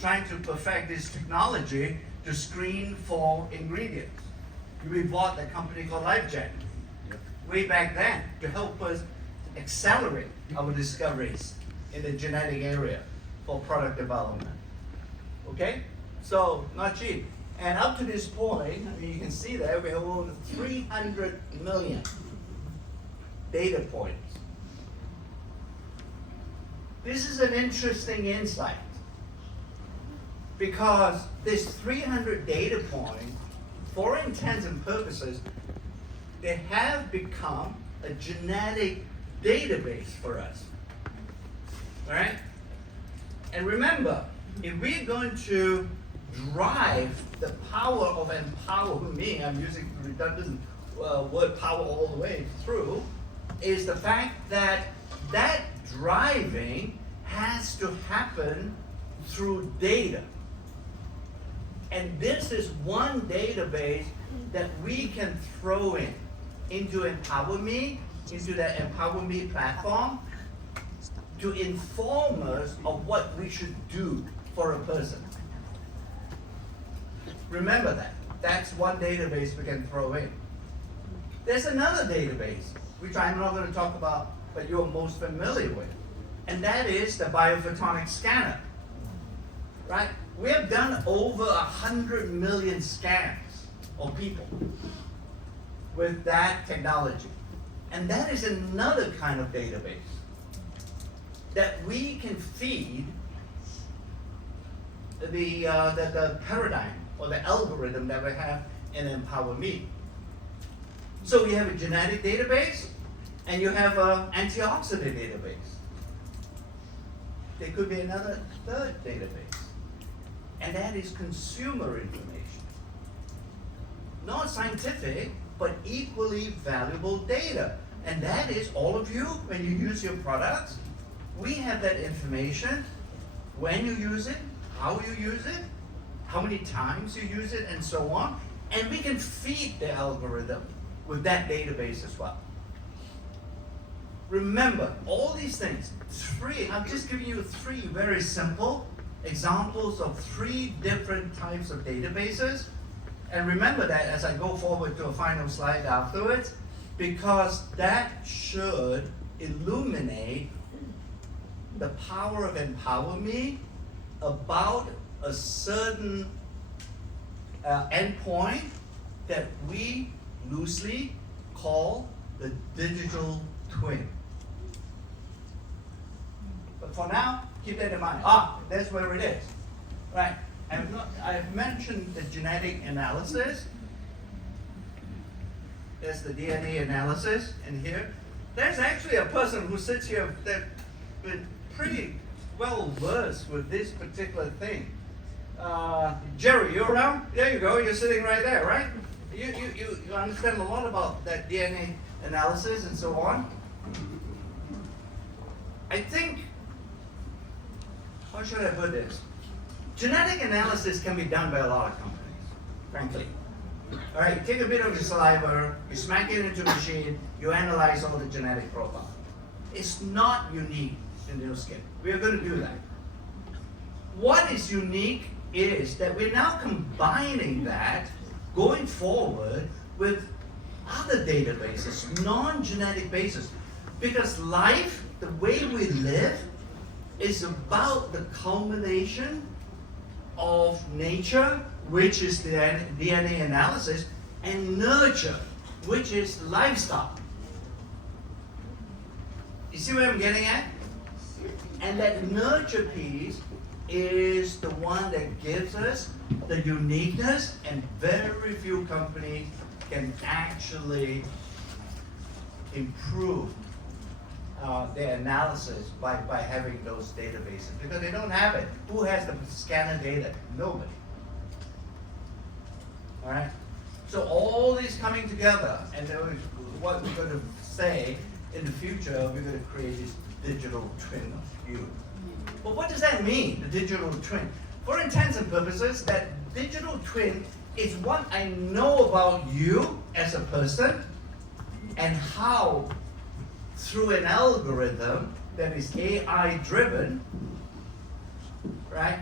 trying to perfect this technology to screen for ingredients. We bought a company called LifeGen way back then to help us accelerate our discoveries in the genetic area for product development. Okay? So, not cheap. And up to this point, I mean, you can see there, we have over 300 million data points. This is an interesting insight because this 300 data points, for intents and purposes, they have become a genetic database for us. All right? And remember, if we're going to drive the power of empower me, I'm using redundant word power all the way through, is the fact that that driving has to happen through data. And this is one database that we can throw into Empower Me, into the Empower Me platform, to inform us of what we should do for a person. Remember that. That's one database we can throw in. There's another database, which I'm not going to talk about, but you're most familiar with. And that is the biophotonic scanner. Right? We have done over 100 million scans of people with that technology. And that is another kind of database that we can feed the paradigm or the algorithm that we have in Empower Me. So you have a genetic database and you have an antioxidant database. There could be another third database, and that is consumer information. Not scientific, but equally valuable data. And that is all of you, when you use your products, we have that information, when you use it, how you use it, how many times you use it, and so on. And we can feed the algorithm with that database as well. Remember, all these things, I'm just giving you three very simple examples of three different types of databases. And remember that as I go forward to a final slide afterwards, because that should illuminate the power of Empower Me about a certain endpoint that we loosely call the digital twin. But for now, keep that in mind. That's where it is. Right. I've mentioned the genetic analysis. There's the DNA analysis in here. There's actually a person who sits here that's been pretty well versed with this particular thing. Jerry, you around? There you go. You're sitting right there, right? You understand a lot about that DNA analysis and so on. I think, how should I put this? Genetic analysis can be done by a lot of companies, frankly. All right, you take a bit of your saliva, you smack it into a machine, you analyze all the genetic profile. It's not unique in your skin. We are going to do that. What is unique is that we're now combining that going forward with other databases, non-genetic bases. Because life, the way we live, is about the culmination of nature, which is the DNA analysis, and nurture, which is lifestyle. You see where I'm getting at? And that nurture piece is the one that gives us the uniqueness, and very few companies can actually improve their analysis by having those databases, because they don't have it. Who has the scanner data? Nobody. All right? So all these coming together, and what we're going to say in the future, we're going to create this digital twin of you. But what does that mean, the digital twin? For intents and purposes, that digital twin is what I know about you as a person, and how through an algorithm that is AI driven, right,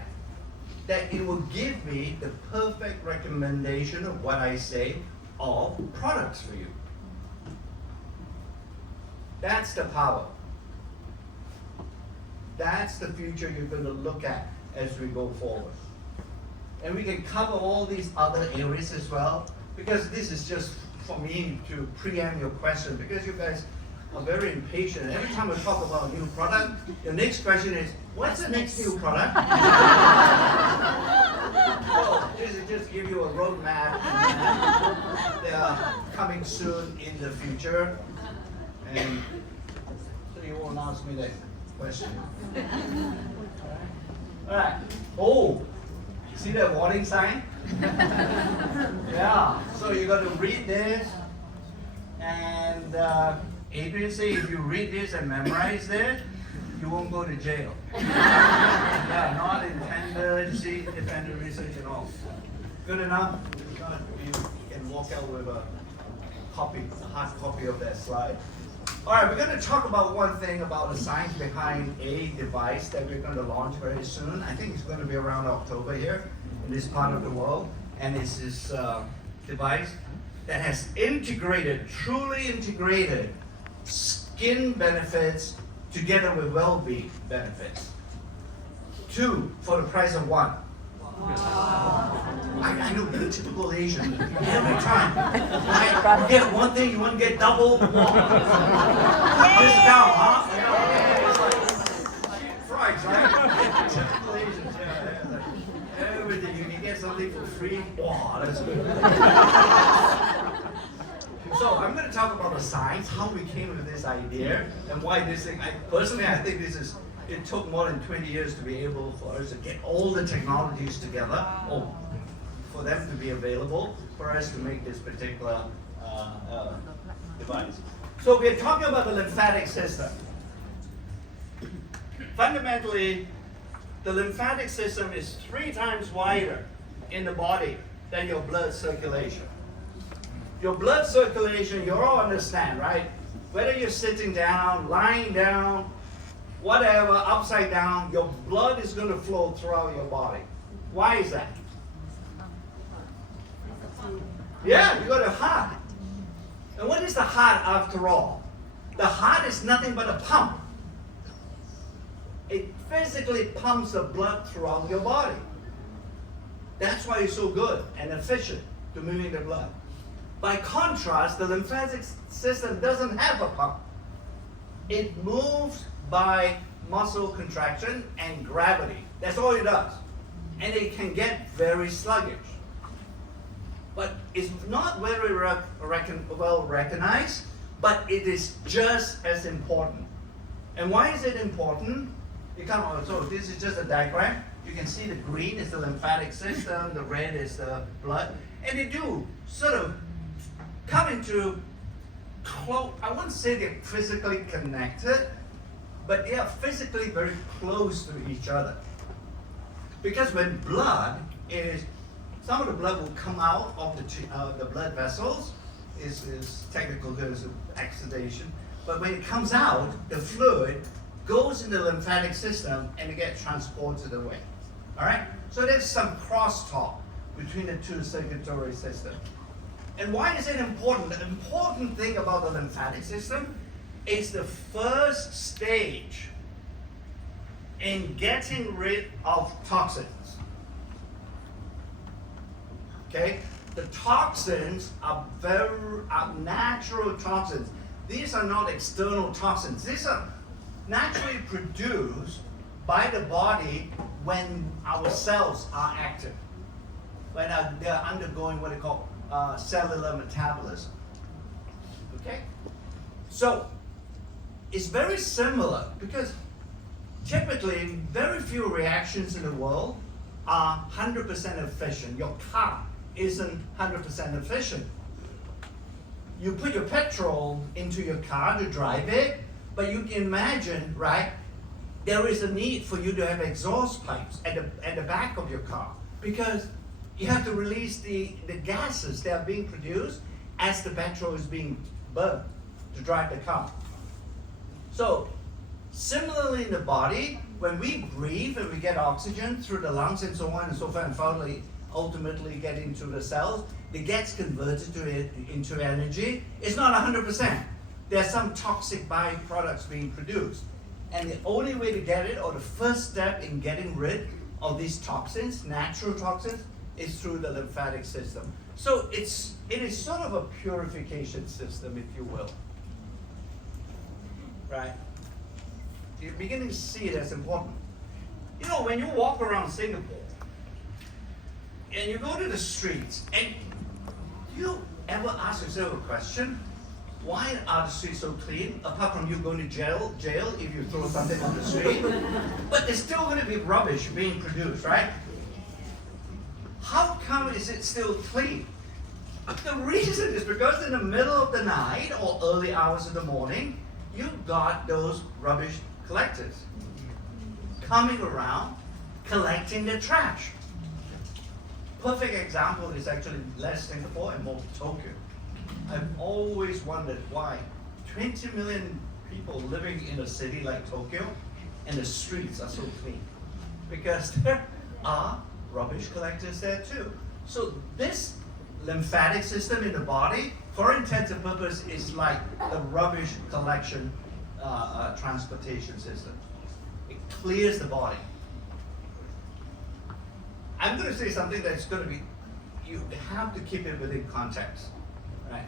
that it will give me the perfect recommendation of what I say of products for you. That's the power. That's the future you're going to look at as we go forward. And we can cover all these other areas as well, because this is just for me to preempt your question, because you guys are very impatient. Every time we talk about a new product, the next question is, what's the next new product? Well, this is just give you a roadmap, and they are coming soon in the future. And so you won't ask me that question. All right. Oh, see that warning sign? Yeah. So you got to read this, and Adrian say if you read this and memorize this, you won't go to jail. Yeah, not intended, see, independent research and all. Good enough? You can walk out with a copy, a hard copy of that slide. All right, we're going to talk about one thing about the science behind a device that we're going to launch very soon. I think it's going to be around October here in this part of the world. And it's this device that has integrated, truly integrated skin benefits together with well-being benefits. 2 for the price of 1. Wow. I know, you're a typical Asian. Every time. Right? You get one thing, you want to get double. Discount, huh? Yeah. It's like cheap price, right? Typical Asians, yeah. Everything, you can get something for free. Wow, that's good. So I'm going to talk about the science, how we came with this idea, and why this thing. Personally, I think it took more than 20 years to be able for us to get all the technologies together, or for them to be available for us to make this particular device. So we're talking about the lymphatic system. Fundamentally, the lymphatic system is 3 times wider in the body than your blood circulation. Your blood circulation, you all understand, right? Whether you're sitting down, lying down, whatever, upside down, your blood is going to flow throughout your body. Why is that? Yeah, you got a heart. And what is the heart after all? The heart is nothing but a pump. It physically pumps the blood throughout your body. That's why it's so good and efficient to moving the blood. By contrast, the lymphatic system doesn't have a pump. It moves by muscle contraction and gravity. That's all it does. And it can get very sluggish. But it's not very well recognized, but it is just as important. And why is it important? So this is just a diagram. You can see the green is the lymphatic system, the red is the blood. And they do sort of come into close, I wouldn't say they're physically connected, but they are physically very close to each other. Because when blood is, some of the blood will come out of the blood vessels, is technical terms of exudation, but when it comes out, the fluid goes in the lymphatic system and it gets transported away. All right? So there's some crosstalk between the 2 circulatory systems. And why is it important? The important thing about the lymphatic system is the first stage in getting rid of toxins. Okay? The toxins are natural toxins. These are not external toxins. These are naturally produced by the body when our cells are active, when they're undergoing what they call cellular metabolism. Okay? So, it's very similar because typically very few reactions in the world are 100% efficient. Your car isn't 100% efficient. You put your petrol into your car to drive it, but you can imagine, right, there is a need for you to have exhaust pipes at the back of your car because you have to release the gases that are being produced as the petrol is being burned to drive the car. So, similarly in the body, when we breathe and we get oxygen through the lungs and so on and so forth, and finally ultimately get into the cells, it gets converted into energy. It's not 100%. There's some toxic byproducts being produced. And the only way to get it, or the first step in getting rid of these toxins, natural toxins, is through the lymphatic system. So it is sort of a purification system, if you will. Right? You're beginning to see it as important. You know, when you walk around Singapore, and you go to the streets, and you ever ask yourself a question? Why are the streets so clean? Apart from you going to jail if you throw something on the street. But there's still going to be rubbish being produced, right? How come is it still clean? The reason is because in the middle of the night or early hours of the morning, you've got those rubbish collectors coming around collecting the trash. Perfect example is actually less Singapore and more Tokyo. I've always wondered why 20 million people living in a city like Tokyo and the streets are so clean. Because there are rubbish collectors there too. So this lymphatic system in the body, for intents and purposes, is like the rubbish collection transportation system. It clears the body. I'm going to say something that's going to be, you have to keep it within context, right?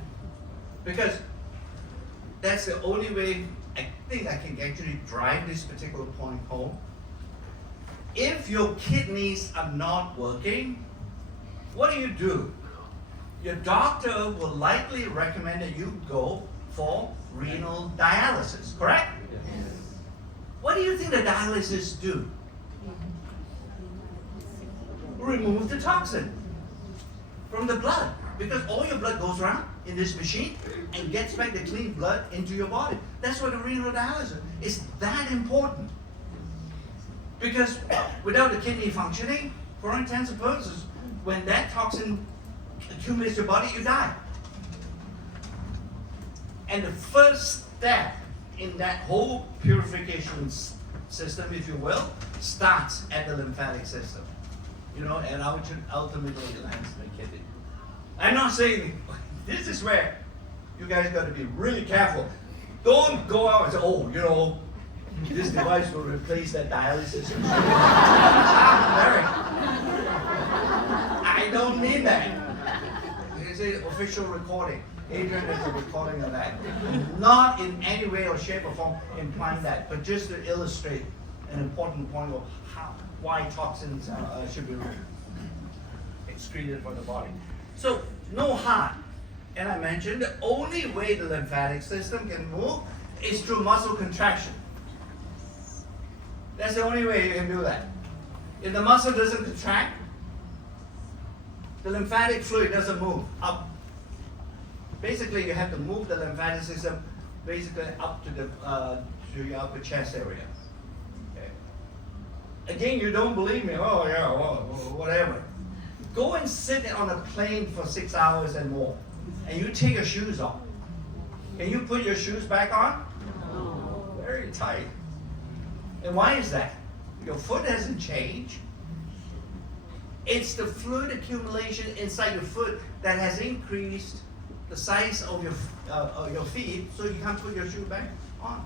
Because that's the only way I think I can actually drive this particular point home. If your kidneys are not working, what do? Your doctor will likely recommend that you go for renal dialysis, correct? Yes. What do you think the dialysis do? Remove the toxin from the blood, because all your blood goes around in this machine and gets back the clean blood into your body. That's what the renal dialysis is that important. Because without the kidney functioning, for all intents and purposes, when that toxin accumulates in your body, you die. And the first step in that whole purification system, if you will, starts at the lymphatic system. You know, and ultimately lands in the kidney. I'm not saying, this is where you guys got to be really careful. Don't go out and say, oh, you know, this device will replace that dialysis. I don't mean that. It's an official recording. Adrian has a recording of that. Not in any way or shape or form implying that, but just to illustrate an important point of why toxins should be excreted from the body. So, no heart. And I mentioned the only way the lymphatic system can move is through muscle contraction. That's the only way you can do that. If the muscle doesn't contract, the lymphatic fluid doesn't move up. Basically, you have to move the lymphatic system basically up to to your upper chest area. Again, you don't believe me, oh yeah, well, whatever. Go and sit on a plane for 6 hours and more, and you take your shoes off. Can you put your shoes back on? No. Very tight. And why is that? Your foot hasn't changed. It's the fluid accumulation inside your foot that has increased the size of your feet, so you can't put your shoe back on.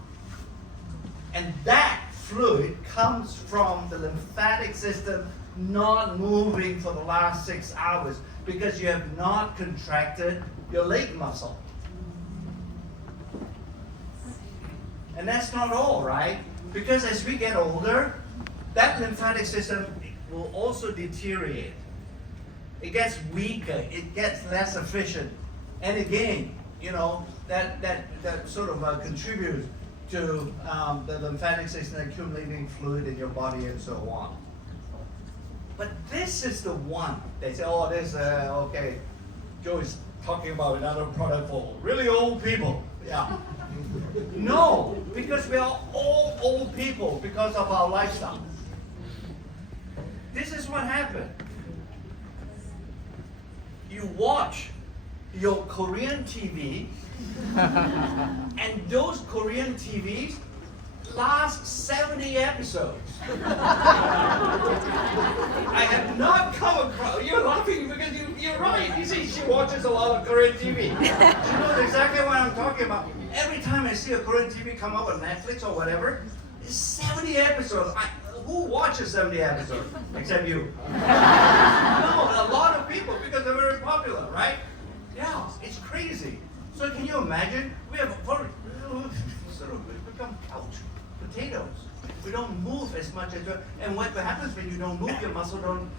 And that fluid comes from the lymphatic system not moving for the last 6 hours because you have not contracted your leg muscle. And that's not all, right? Because as we get older, that lymphatic system will also deteriorate. It gets weaker, it gets less efficient. And again, you know, that sort of contributes to the lymphatic system accumulating fluid in your body and so on. But this is the one they say, oh, this, okay, Joe is talking about another product for really old people. Yeah. No, because we are all old people because of our lifestyle. This is what happened. You watch your Korean TV, and those Korean TVs last 70 episodes. I have not come across, you're laughing because you're right. You see, she watches a lot of Korean TV. She knows exactly what I'm talking about. Every time I see a Korean TV come up on Netflix or whatever, it's 70 episodes. Who watches 70 episodes? Except you. No, a lot of people because they're very popular, right? Yeah, it's crazy. So can you imagine? We have sort of become couch potatoes. We don't move as much as and what happens when you don't move, your muscle don't,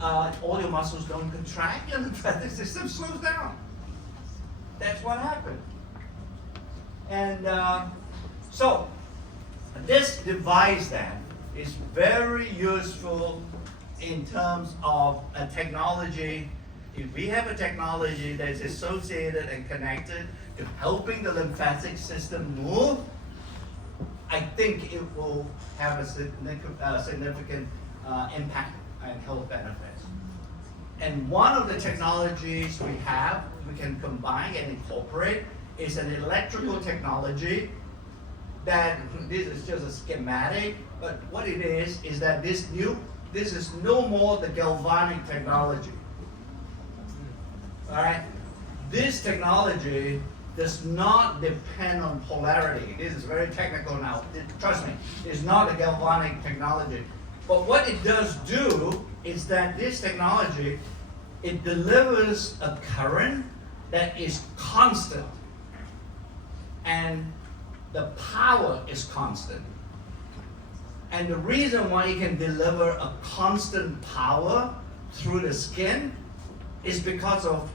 all your muscles don't contract, and the lymphatic system slows down. That's what happened. And so this device then is very useful in terms of a technology. If we have a technology that is associated and connected to helping the lymphatic system move, I think it will have a significant impact and health benefits. And one of the technologies we can combine and incorporate is an electrical technology that, this is just a schematic, but what it is that this is no more the galvanic technology. All right? This technology does not depend on polarity. This is very technical now. Trust me, it's not a galvanic technology. But what it does do is that this technology, it delivers a current that is constant. And the power is constant. And the reason why it can deliver a constant power through the skin is because of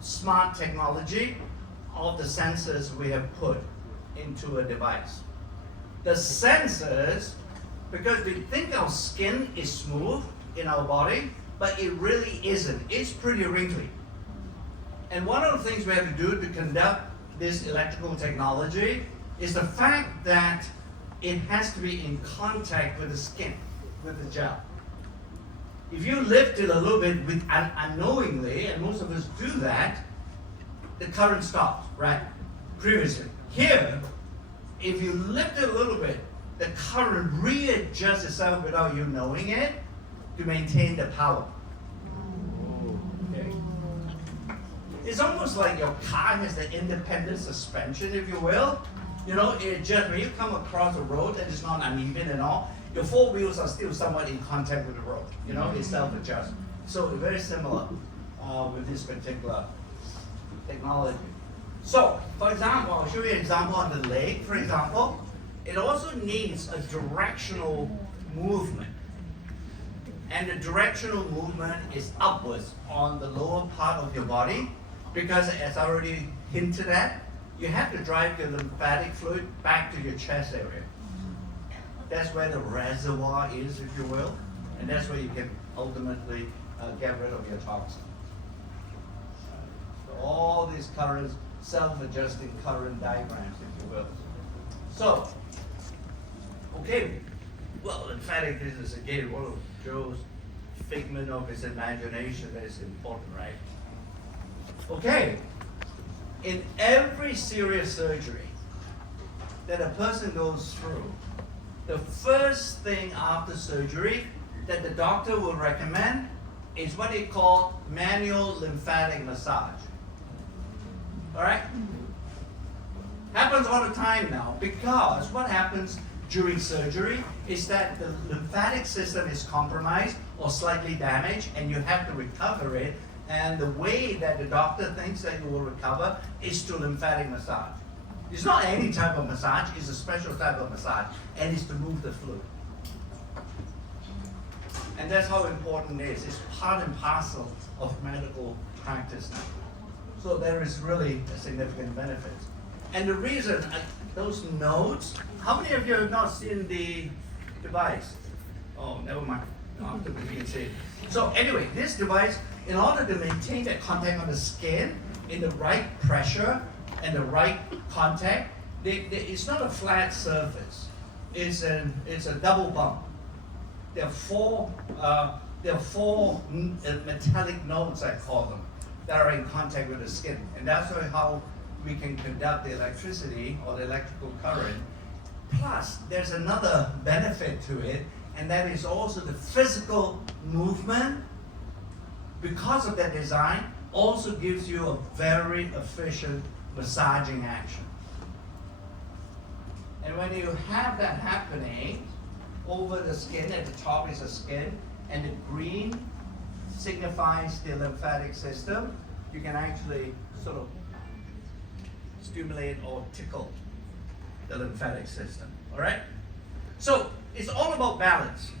smart technology of the sensors we have put into a device. The sensors, because we think our skin is smooth in our body, but it really isn't. It's pretty wrinkly. And one of the things we have to do to conduct this electrical technology is the fact that it has to be in contact with the skin, with the gel. If you lift it a little bit unknowingly, and most of us do that, the current stops, right? Previously. Here, if you lift it a little bit, the current readjusts itself without you knowing it to maintain the power. Okay. It's almost like your car has the independent suspension, if you will. You know, it just, when you come across a road that is not uneven at all, your four wheels are still somewhat in contact with the road. You know, it self-adjusts. So very similar with this particular technology. So, for example, I'll show you an example on the leg, for example. It also needs a directional movement. And the directional movement is upwards on the lower part of your body, because as I already hinted at, you have to drive your lymphatic fluid back to your chest area. That's where the reservoir is, if you will, and that's where you can ultimately get rid of your toxin. So all these currents, self-adjusting current diagrams, if you will. So, okay, well, lymphatic is again one of Joe's figment of his imagination that is important, right? Okay, in every serious surgery that a person goes through, the first thing after surgery that the doctor will recommend is what they call manual lymphatic massage. All right? Happens all the time now, because what happens during surgery is that the lymphatic system is compromised or slightly damaged, and you have to recover it. And the way that the doctor thinks that you will recover is through lymphatic massage. It's not any type of massage, it's a special type of massage, and it's to move the fluid. And that's how important it is. It's part and parcel of medical practice now. So there is really a significant benefit. And the reason, those nodes, how many of you have not seen the device? Oh, never mind. After we can see it. So anyway, this device, in order to maintain that contact on the skin in the right pressure and the right contact, it's not a flat surface. It's a double bump. There are four metallic nodes, I call them, that are in contact with the skin, and that's how we can conduct the electricity or the electrical current Plus, there's another benefit to it, and that is also the physical movement, because of that design, also gives you a very efficient massaging action. And when you have that happening, over the skin, at the top is the skin, and the green signifies the lymphatic system, you can actually sort of stimulate or tickle the lymphatic system, all right? So, it's all about balance.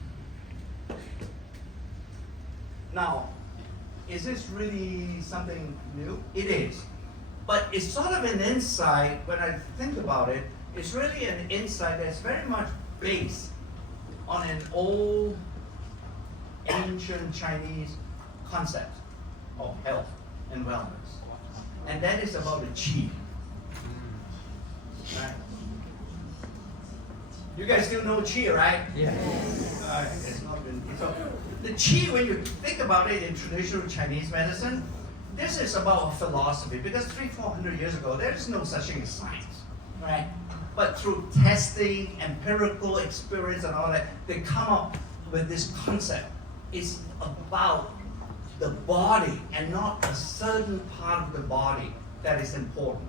Now, is this really something new? It is. But it's sort of an insight, when I think about it, it's really an insight that's very much based on an old, ancient Chinese concept of health and wellness. And that is about the qi. Right? You guys still know qi, right? Yeah. It's not been, so the qi, when you think about it in traditional Chinese medicine, this is about a philosophy, because 300-400 years ago, there is no such thing as science, right? But through testing, empirical experience and all that, they come up with this concept. It's about the body and not a certain part of the body that is important.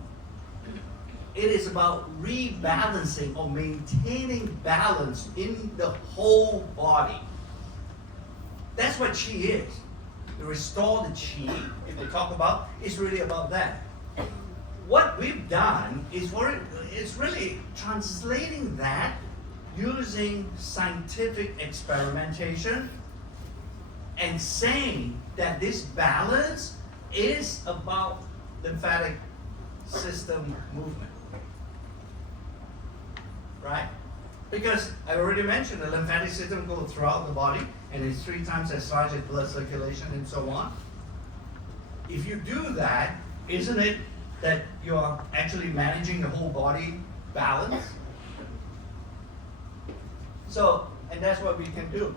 It is about rebalancing or maintaining balance in the whole body. That's what qi is. To restore the qi, if they talk about, it's really about that. What we've done is it's really translating that using scientific experimentation and saying that this balance is about lymphatic system movement. Right? Because I already mentioned the lymphatic system goes throughout the body and is 3 times as large as blood circulation and so on. If you do that, isn't it that you're actually managing the whole body balance? So, and that's what we can do.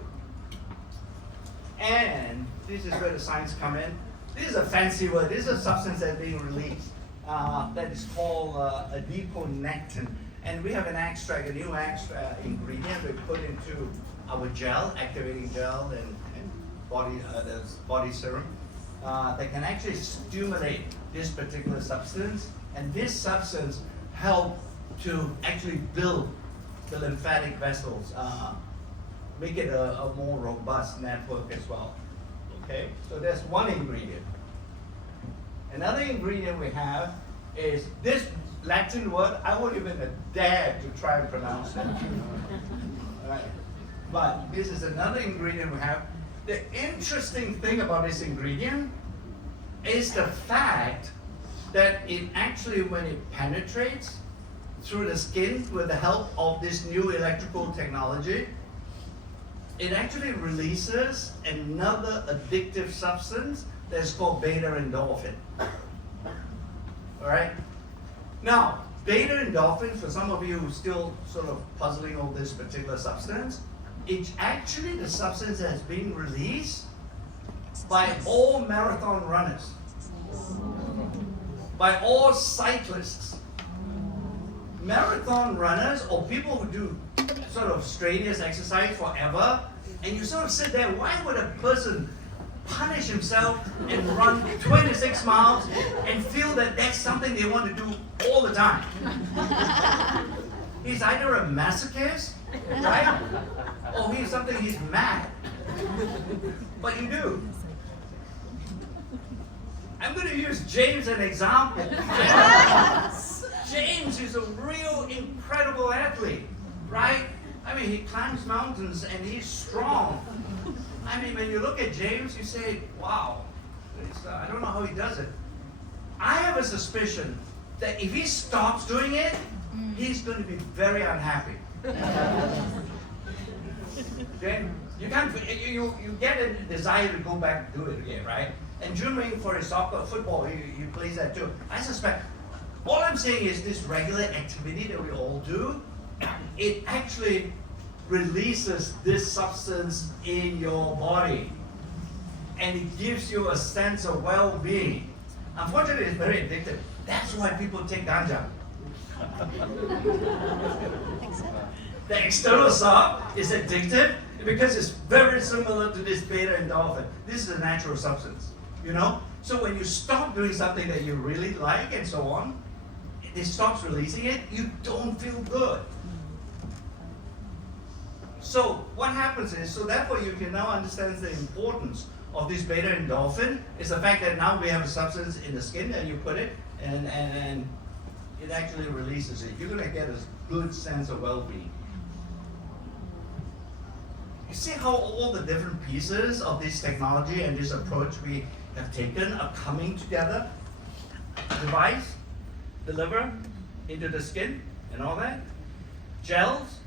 And this is where the science come in. This is a fancy word. This is a substance that's being released that is called adiponectin. And we have an extract, a new extract ingredient we put into our gel, activating gel and body serum that can actually stimulate this particular substance. And this substance helps to actually build the lymphatic vessels, make it a more robust network as well. Okay, so that's one ingredient. Another ingredient we have is this Latin word. I won't even dare to try and pronounce it. Right. But this is another ingredient we have. The interesting thing about this ingredient is the fact that it actually, when it penetrates through the skin with the help of this new electrical technology, it actually releases another addictive substance that's called beta endorphin. All right? Now, beta endorphin, for some of you who are still sort of puzzling over this particular substance, it's actually the substance that's being released by all marathon runners, by all cyclists. Marathon runners or people who do sort of strenuous exercise forever, and you sort of sit there, why would a person punish himself and run 26 miles and feel that that's something they want to do all the time? He's either a masochist, right? Or he's mad. But you do. I'm going to use James as an example. James is a real incredible athlete, right? I mean, he climbs mountains and he's strong. I mean, when you look at James, you say, wow, I don't know how he does it. I have a suspicion that if he stops doing it, he's going to be very unhappy. Then you can't, you get a desire to go back and do it again, right? And Junming, for his soccer, football, he plays that too. I suspect, all I'm saying is this regular activity that we all do, it actually releases this substance in your body. And it gives you a sense of well-being. Unfortunately, it's very addictive. That's why people take ganja. The external sub is addictive because it's very similar to this beta endorphin. This is a natural substance, you know? So when you stop doing something that you really like and so on, it stops releasing it, you don't feel good. So what happens is, so therefore you can now understand the importance of this beta endorphin is the fact that now we have a substance in the skin and you put it and it actually releases it. You're gonna get a good sense of well-being. You see how all the different pieces of this technology and this approach we have taken are coming together? Device, deliver into the skin and all that. Gels,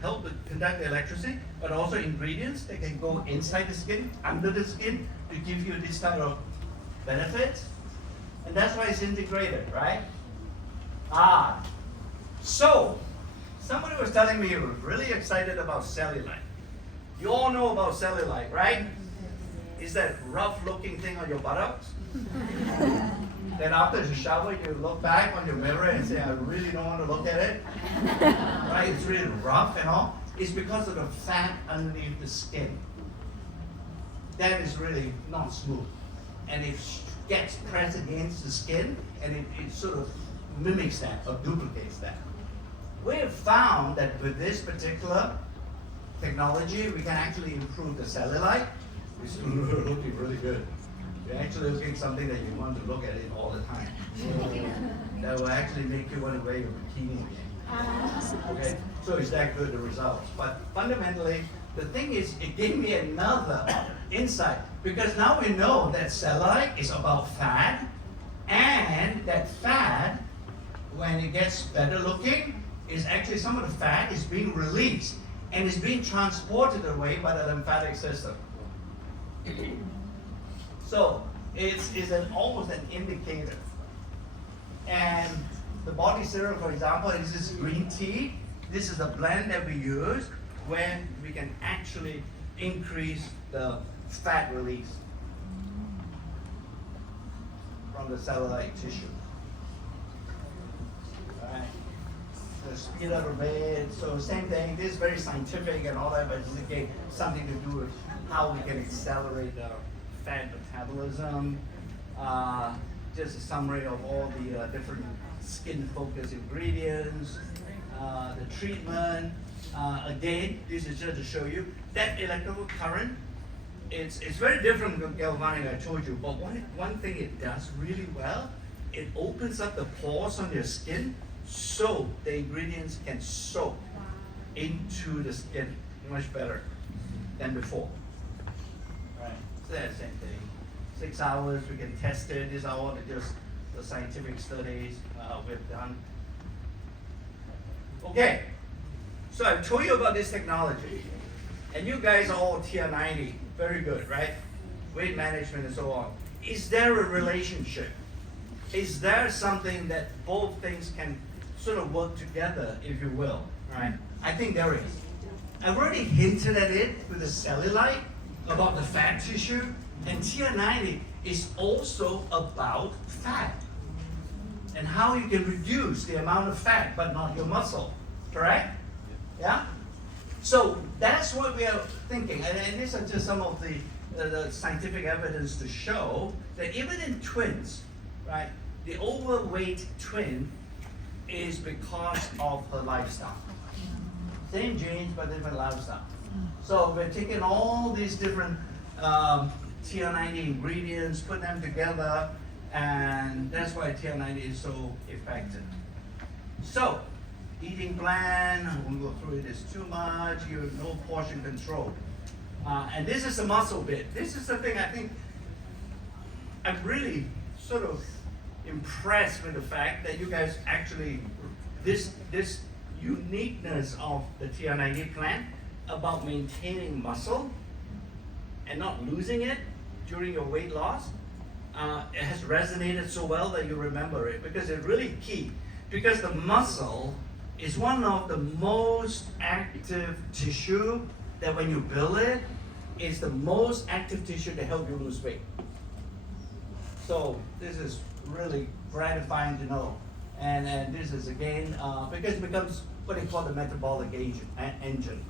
help conduct the electricity, but also ingredients that can go inside the skin, under the skin, to give you this type of benefits. And that's why it's integrated, right? So somebody was telling me he was really excited about cellulite. You all know about cellulite, right? Is that rough-looking thing on your buttocks? Then after you shower, you look back on your mirror and say, I really don't want to look at it. Right? It's really rough and all. It's because of the fat underneath the skin. That is really not smooth. And it gets pressed against the skin and it sort of mimics that or duplicates that. We have found that with this particular technology, we can actually improve the cellulite. It's looking really good. You're actually looking at something that you want to look at it all the time. That will actually make you want to wear your bikini again. Okay, so it's that good, the results. But fundamentally, the thing is, it gave me another insight because now we know that cellulite is about fat, and that fat, when it gets better looking, is actually some of the fat is being released and is being transported away by the lymphatic system. So it's almost an indicator. And the body serum, for example, is this green tea. This is a blend that we use when we can actually increase the fat release from the cellulite tissue. All right. The speed of the rate. So same thing. This is very scientific and all that, but it's again something to do with how we can accelerate the fat metabolism. Just a summary of all the different skin-focused ingredients, the treatment. Again, this is just to show you that electrical current. It's very different from galvanic, I told you, but one thing it does really well, it opens up the pores on your skin so the ingredients can soak into the skin much better than before. Right. So that's the same thing. 6 hours, we can test it. These are all just the scientific studies we've done. Okay, so I've told you about this technology, and you guys are all tier 90, very good, right? Weight management and so on. Is there a relationship? Is there something that both things can sort of work together, if you will, right? I think there is. I've already hinted at it with the cellulite, about the fat tissue, and tier 90 is also about fat and how you can reduce the amount of fat but not your muscle, correct? Yeah? So that's what we are thinking, and these are just some of the scientific evidence to show that even in twins, right, the overweight twin is because of her lifestyle. Same genes, but different lifestyle. So we're taking all these different TR90 ingredients, put them together, and that's why TR90 is so effective. So, eating plan, I won't go through it, it's too much, you have no portion control. And this is the muscle bit. This is the thing I think I'm really sort of impressed with the fact that you guys actually, this uniqueness of the TR90 plan about maintaining muscle and not losing it during your weight loss, it has resonated so well that you remember it because it's really key. Because the muscle is one of the most active tissue that when you build it, is the most active tissue to help you lose weight. So this is really gratifying to know. And this is again, because it becomes what they call the metabolic engine.